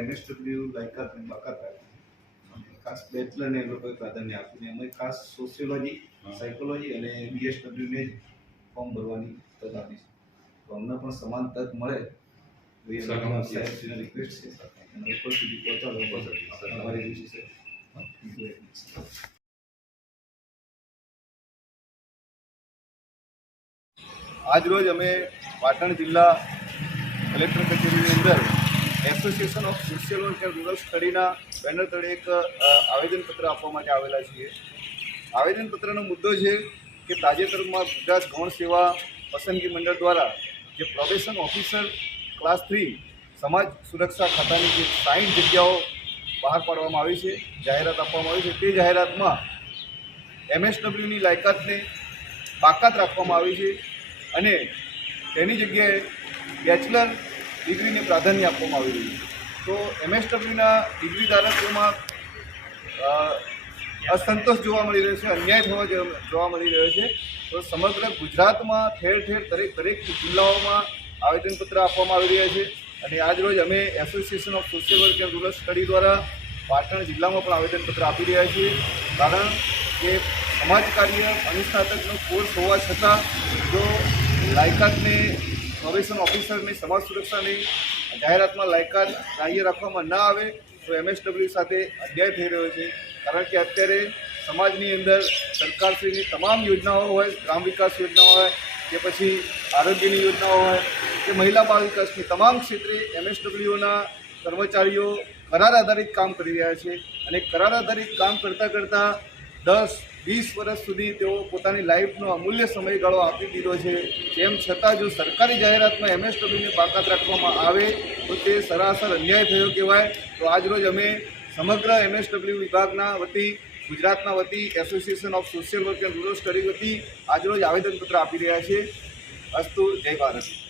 MSW લાયકાત અને બાકાત રાખી ખાસ બેચલરને એ લોકોએ પ્રાધાન્ય આપ્યું ને અમે ખાસ સોશિયોલોજી સાયકોલોજી અને બીએસડબલ્યુને જ ફોર્મ ભરવાની તક આપી છે. તો અમને પણ સમાન તક મળે રિક્વેસ્ટ છે. અને ઉપર સુધી પહોંચાડો. અમારી રુચિ છે. આજ રોજ અમે પાટણ જિલ્લા કલેક્ટર કચેરીની અંદર association of social work and rural સ્ટડીના banner તળે એક આવેદનપત્ર આપવા માટે આવેલા છીએ. આવેદનપત્રનો મુદ્દો છે કે તાજેતરમાં ગુજરાત ગૌણ સેવા પસંદગી મંડળ દ્વારા જે પ્રોબેશન ઓફિસર ક્લાસ થ્રી સમાજ સુરક્ષા ખાતાની જે સાઈન જગ્યાઓ બહાર પાડવામાં આવી છે, જાહેરાત આપવામાં આવી છે, તે જાહેરાતમાં એમએસડબલ્યુની લાયકાતને બાકાત રાખવામાં આવી છે અને તેની જગ્યાએ બેચલર ડિગ્રીને પ્રાધાન્ય આપવામાં આવી રહ્યું છે. તો એમએસડબલ્યુના ડિગ્રી ધારકોમાં અસંતોષ જોવા મળી રહ્યો છે, અન્યાય થવા જોવા મળી રહ્યો છે. તો સમગ્ર ગુજરાતમાં ઠેર ઠેર દરેક દરેક જિલ્લાઓમાં આવેદનપત્ર આપવામાં આવી રહ્યા છે. અને આજરોજ અમે association of social work and rural study દ્વારા પાટણ જિલ્લામાં પણ આવેદનપત્ર આપી રહ્યા છીએ. કારણ કે સમાજ કાર્ય અનુસ્નાતકનો કોર્સ હોવા છતાં જો લાયકાતને પ્રોબેશન ઓફિસરની સમાજ સુરક્ષાની જાહેરાતમાં લાયકાત ગ્રાહ્ય રાખવામાં ના આવે તો એમએસડબલ્યુ સાથે અન્યાય થઈ રહ્યો છે. કારણ કે અત્યારે સમાજની અંદર સરકારશ્રીની તમામ યોજનાઓ હોય, ગ્રામ વિકાસ યોજનાઓ હોય, કે પછી આરોગ્યની યોજનાઓ હોય, કે મહિલા બાળ વિકાસની તમામ ક્ષેત્રે એમએસડબલ્યુના કર્મચારીઓ કરાર આધારિત કામ કરી રહ્યા છે. અને કરાર આધારિત કામ કરતાં કરતાં દસ, વીસ વર્ષ સુધી તેઓ પોતાની લાઈફનો અમૂલ્ય સમયગાળો આપી દીધો છે. તેમ છતાં જો સરકારી જાહેરાતમાં એમએસડબલ્યુને બાકાત રાખવામાં આવે, તો તે સરાસર અન્યાય થયો કહેવાય. તો આજરોજ અમે સમગ્ર એમએસડબલ્યુ વિભાગના વતી, ગુજરાતના વતી, association of social work and rural study વતી આજરોજ આવેદનપત્ર આપી રહ્યા છે અસ્તુ, જય ભારત.